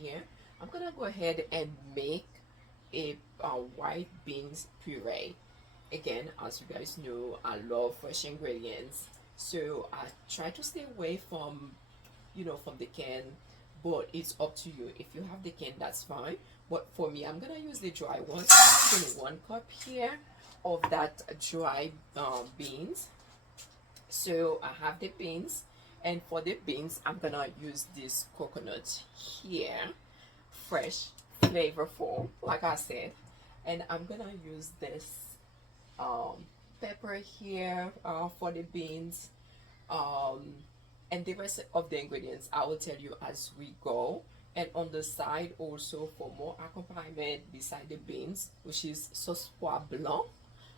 here, I'm gonna go ahead and make a white beans puree. Again, as you guys know, I love fresh ingredients, so I try to stay away from, from the can, but it's up to you. If you have the can, that's fine, but for me, I'm gonna use the dry one. I'm using 1 cup here of that dry beans. So I have the beans, and for the beans I'm gonna use this coconut here, fresh, flavorful, like I said. And I'm gonna use this pepper here for the beans, um, and the rest of the ingredients I will tell you as we go. And on the side also, for more accompaniment beside the beans, which is sauce pois blanc.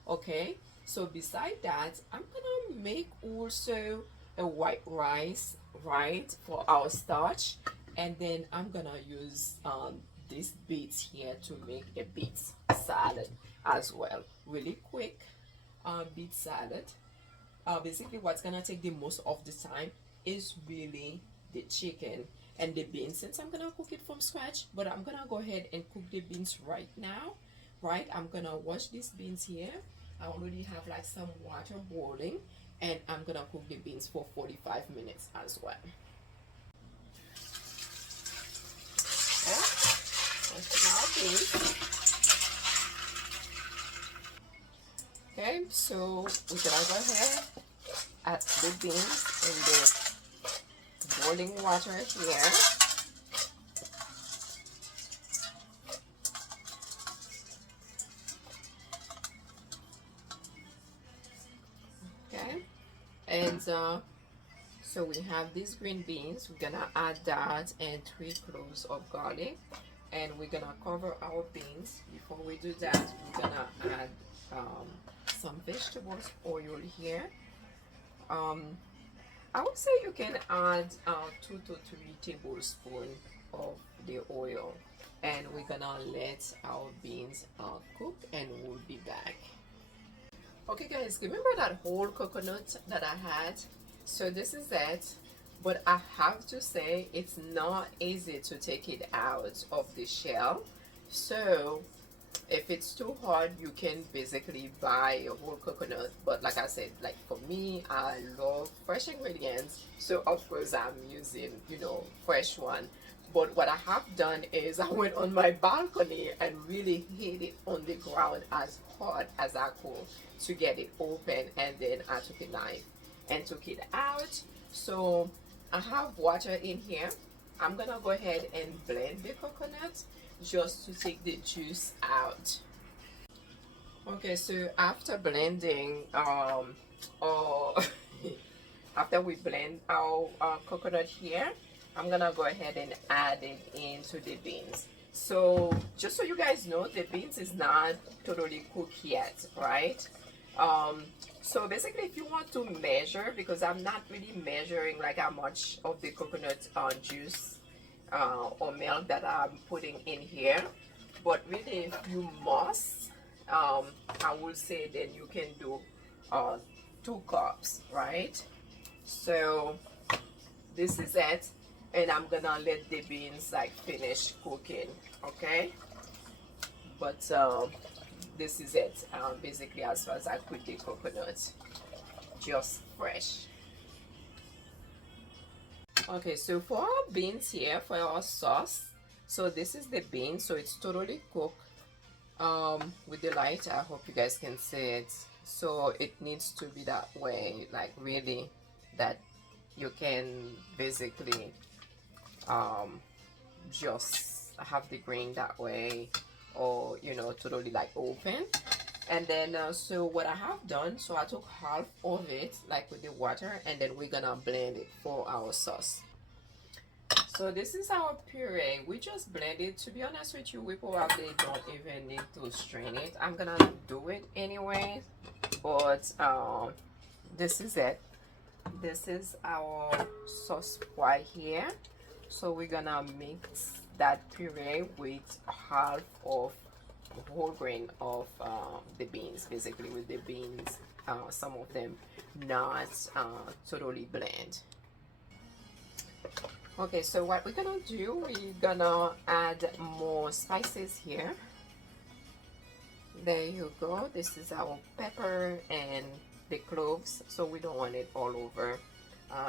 Okay, so beside that, I'm gonna make also a white rice, right, for our starch. And then I'm gonna use these beets here to make a beets salad as well, really quick. Beet salad, basically what's gonna take the most of the time is really the chicken and the beans, since I'm gonna cook it from scratch. But I'm gonna go ahead and cook the beans right now. Right, I'm gonna wash these beans here. I already have like some water boiling, and I'm gonna cook the beans for 45 minutes as well. Okay, washing our beans. Okay, so we're gonna go ahead, add the beans in the boiling water here. Okay, and so we have these green beans. We're gonna add that and 3 cloves of garlic, and we're gonna cover our beans. Before we do that, we're gonna add some vegetables oil here. um, I would say you can add 2 to 3 tablespoons of the oil, and we're gonna let our beans cook, and we'll be back. Okay guys, remember that whole coconut that I had? So this is it, but I have to say it's not easy to take it out of the shell. So if it's too hard, you can basically buy a whole coconut. But like I said, like for me, I love fresh ingredients, so of course I'm using, fresh one. But what I have done is I went on my balcony and really hit it on the ground as hard as I could to get it open, and then I took a knife and took it out. So I have water in here. I'm gonna go ahead and blend the coconut just to take the juice out. Okay, so after blending, or after we blend our coconut here, I'm gonna go ahead and add it into the beans. So just so you guys know, the beans is not totally cooked yet, right? So basically, if you want to measure, because I'm not really measuring like how much of the coconut juice or milk that I'm putting in here, but really if you must, I would say then you can do 2 cups, right? So this is it, and I'm gonna let the beans like finish cooking. Okay, but this is it, basically, as far as I cook the coconut, just fresh. Okay, so for our beans here, for our sauce, so this is the beans, so it's totally cooked with the light. I hope you guys can see it. So it needs to be that way, like really, that you can basically just have the grain that way, or totally like open. And then so what I have done, so I took half of it like with the water, and then we're gonna blend it for our sauce. So this is our puree. We just blend it. To be honest with you, we probably don't even need to strain it. I'm gonna do it anyway, but this is it. This is our sauce right here. So we're gonna mix that puree with half of whole grain of the beans, basically with the beans, some of them not totally blend. Okay, so what we're gonna do, we're gonna add more spices here. There you go. This is our pepper and the cloves, so we don't want it all over.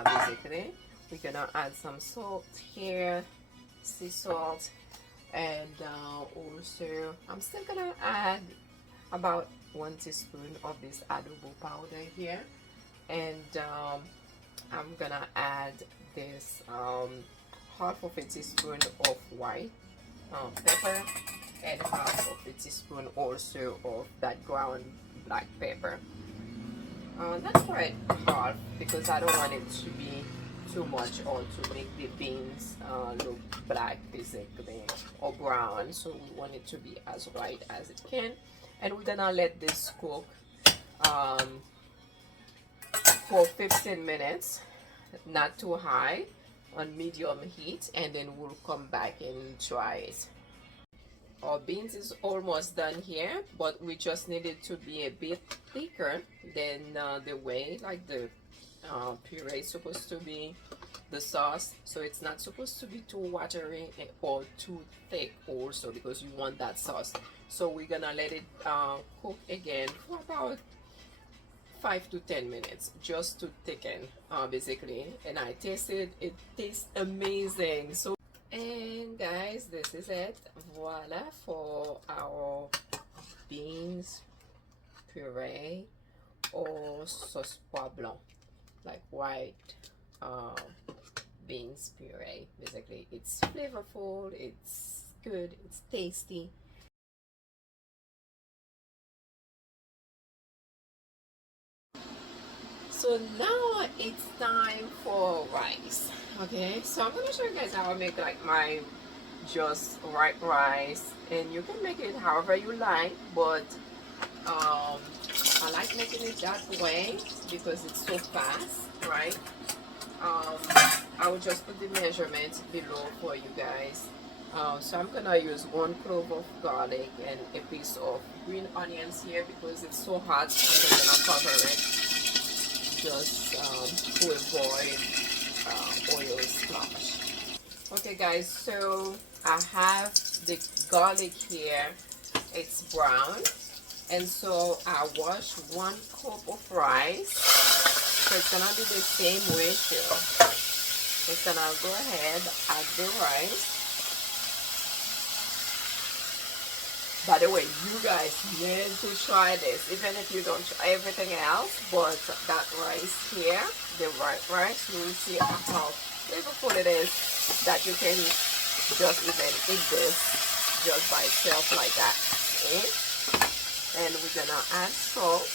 Basically, we're gonna add some salt here, sea salt, and also I'm still gonna add about 1 teaspoon of this adobo powder here, and I'm gonna add this half of a teaspoon of white pepper and half of a teaspoon also of that ground black pepper. Not quite half because I don't want it to be too much or to make the beans look black basically or brown, so we want it to be as white as it can. And we're gonna let this cook um, for 15 minutes, not too high, on medium heat, and then we'll come back and try it. Our beans is almost done here, but we just need it to be a bit thicker than the way like the puree is supposed to be, the sauce. So it's not supposed to be too watery or too thick also, because you want that sauce. So we're gonna let it cook again for about 5 to 10 minutes just to thicken basically. And I tasted it, tastes amazing. So, and guys, this is it. Voila for our beans puree or sauce pois blanc, like white beans puree. Basically, it's flavorful, it's good, it's tasty. So now it's time for rice. Okay, so I'm gonna show you guys how I make like my just white rice, and you can make it however you like, but I like making it that way because it's so fast, right? um, I will just put the measurement below for you guys. So I'm gonna use 1 clove of garlic and a piece of green onions here because it's so hot. I'm just gonna cover it just to avoid oil splash. Okay guys, so I have the garlic here. It's brown, and so I wash 1 cup of rice. So it's gonna be the same ratio. It's gonna go ahead, add the rice. By the way, you guys need to try this, even if you don't try everything else, but that rice here, the white rice, you will see how flavorful it is that you can just even eat this just by itself like that. Okay? And we're gonna add salt.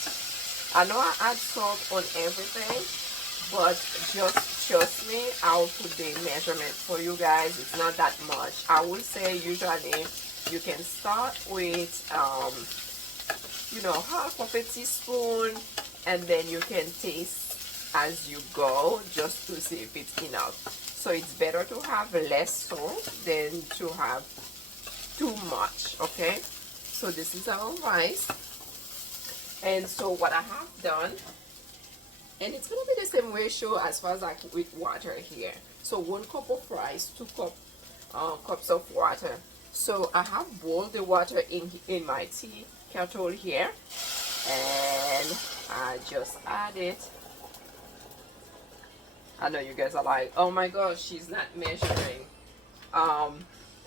I know I add salt on everything, but just trust me, I'll put the measurement for you guys. It's not that much. I would say usually you can start with half of a teaspoon, and then you can taste as you go just to see if it's enough. So it's better to have less salt than to have too much. Okay, so this is our rice. And so what I have done, and it's gonna be the same ratio as far as I cook with water here. So 1 cup of rice, 2 cups of water. So I have boiled the water in my tea kettle here, and I just add it. I know you guys are like, oh my gosh, she's not measuring.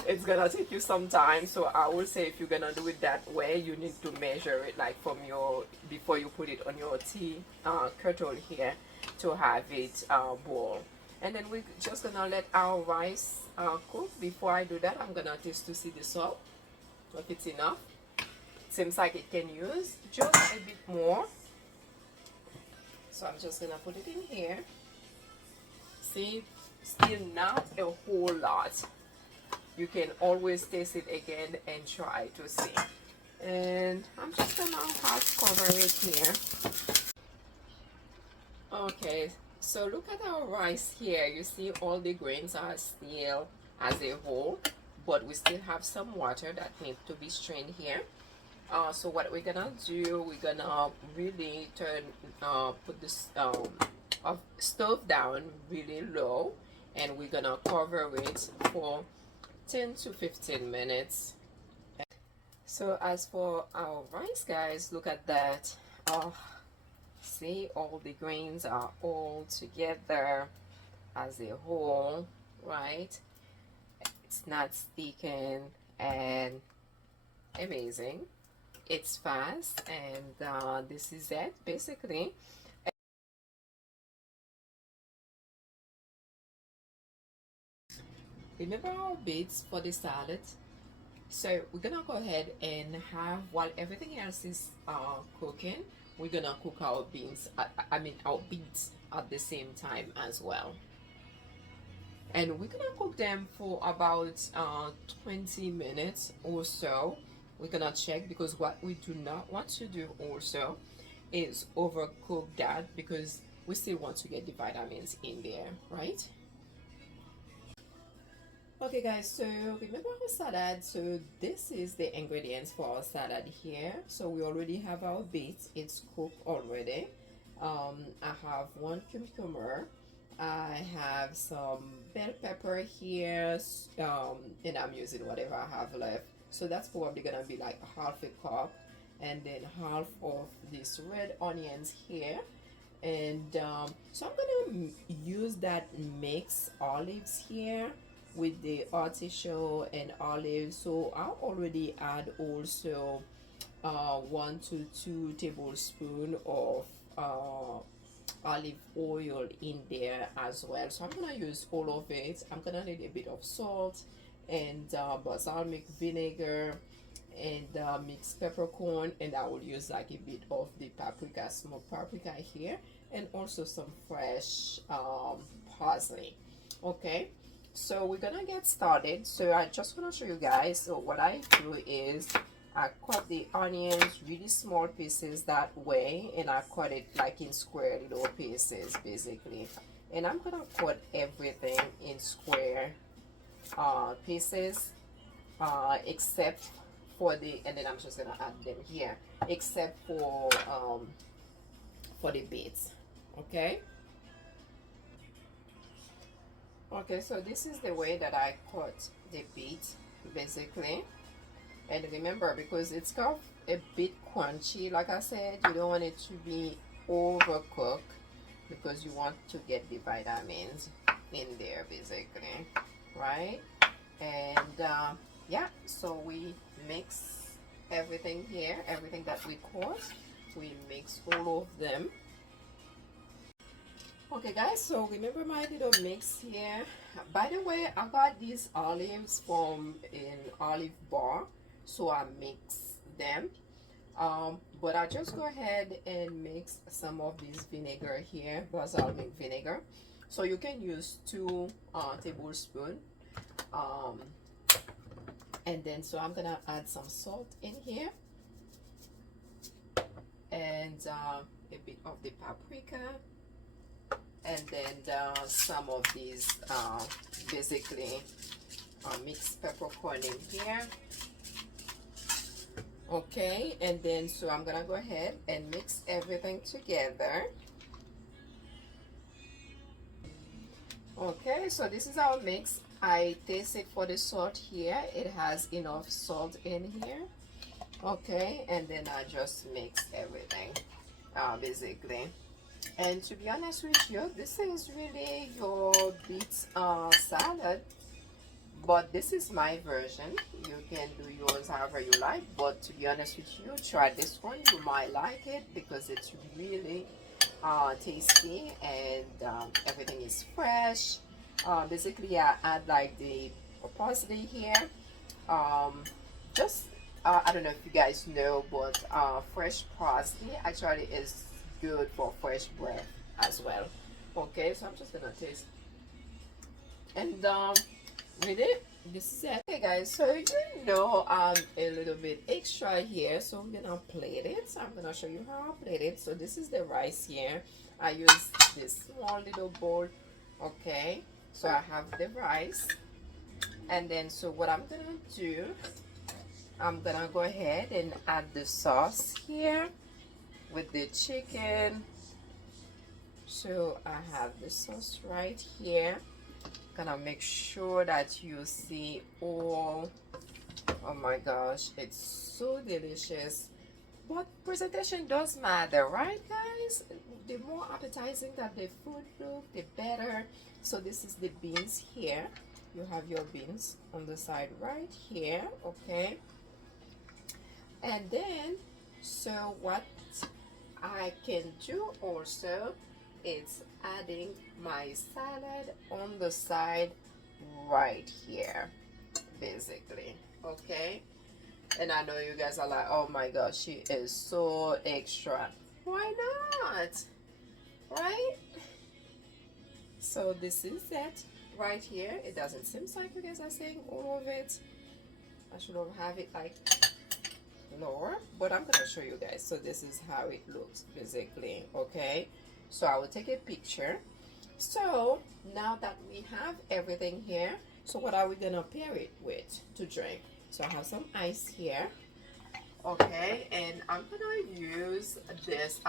It's gonna take you some time, so I would say if you're gonna do it that way, you need to measure it like from your, before you put it on your tea kettle here to have it boil. And then we're just gonna let our rice cook. Before I do that, I'm gonna taste to see the salt, if it's enough. Seems like it can use just a bit more, so I'm just gonna put it in here. See, still not a whole lot. You can always taste it again and try to see. And I'm just gonna half cover it here. Okay, so look at our rice here. You see all the grains are still as a whole, but we still have some water that needs to be strained here. So what we're gonna do, we're gonna really put this stove down really low, and we're gonna cover it for 10 to 15 minutes. So as for our rice, guys, look at that. Oh, see, all the grains are all together as a whole, right? It's not sticking and amazing. It's fast, and this is it basically. Remember our beets for the salad? So we're gonna go ahead and have, while everything else is cooking, we're gonna cook our beans. I mean our beets at the same time as well. And we're gonna cook them for about 20 minutes or so. We're gonna check, because what we do not want to do also is overcook that, because we still want to get the vitamins in there, right? Okay guys, so remember our salad. So this is the ingredients for our salad here. So we already have our beets, it's cooked already. I have one cucumber, I have some bell pepper here, and I'm using whatever I have left. So that's probably gonna be like half a cup, and then half of these red onions here. And so I'm gonna use that mix olives here with the artichoke and olives. So I'll already add also 1 to 2 tablespoons of olive oil in there as well. So I'm gonna use all of it. I'm gonna need a bit of salt and balsamic vinegar and mixed peppercorn, and I will use like a bit of the paprika, smoked paprika here, and also some fresh parsley. Okay, so we're gonna get started. So I just want to show you guys. So what I do is I cut the onions really small pieces that way, and I cut it like in square little pieces basically. And I'm gonna cut everything in square pieces, except for the, and then I'm just gonna add them here, except for the beets. Okay. Okay, so this is the way that I cut the beets basically. And remember, because it's got a bit crunchy, like I said, you don't want it to be overcooked, because you want to get the vitamins in there basically, right? And yeah, so we mix everything here, everything that we cut, we mix all of them. Okay guys, so remember my little mix here. By the way, I got these olives from an olive bar, so I mix them. But I just go ahead and mix some of this vinegar here, balsamic vinegar. So you can use 2 tablespoons. And then so I'm gonna add some salt in here, and a bit of the paprika, and then some of these basically mixed peppercorn in here. Okay, and then so I'm gonna go ahead and mix everything together. Okay, so this is our mix. I taste it for the salt here. It has enough salt in here. Okay, and then I just mix everything basically. And to be honest with you, this is really your beets salad, but this is my version. You can do yours however you like, but to be honest with you, try this one. You might like it because it's really tasty, and everything is fresh. Basically I add like the parsley here. um, just I don't know if you guys know, but fresh parsley actually is good for fresh breath as well. Okay, so I'm just gonna taste, and with it, this is it. Okay guys, so you know I'm a little bit extra here, so I'm gonna plate it. So I'm gonna show you how I plate it. So this is the rice here. I use this small little bowl. Okay, so I have the rice, and then so what I'm gonna do, I'm gonna go ahead and add the sauce here with the chicken. So I have the sauce right here, Gonna make sure that you see all. Oh my gosh, it's so delicious. But presentation does matter, right, guys? The more appetizing that the food look, the better. So this is the beans here. You have your beans on the side right here, okay? And then, so what I can do also is adding my salad on the side right here, basically, okay? And I know you guys are like, oh my gosh, she is so extra. Why not? Right? So this is it right here. It doesn't seem like you guys are saying all of it. I should have it like lower, but I'm gonna show you guys. So this is how it looks basically, okay? So I will take a picture. So now that we have everything here, so what are we gonna pair it with to drink? So I have some ice here, okay, and I'm gonna use this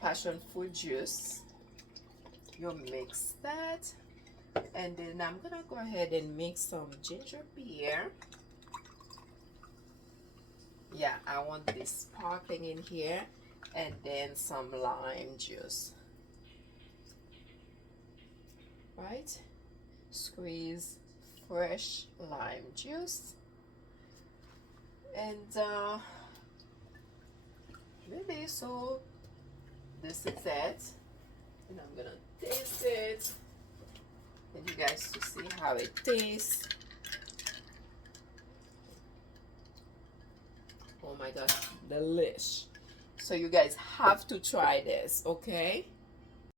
passion fruit juice. You mix that, and then I'm gonna go ahead and mix some ginger beer. Yeah, I want this sparkling in here, and then some lime juice. Right? Squeeze fresh lime juice, and maybe so this is it, and I'm gonna taste it, and you guys to see how it tastes. Oh my gosh, delish. So you guys have to try this, okay?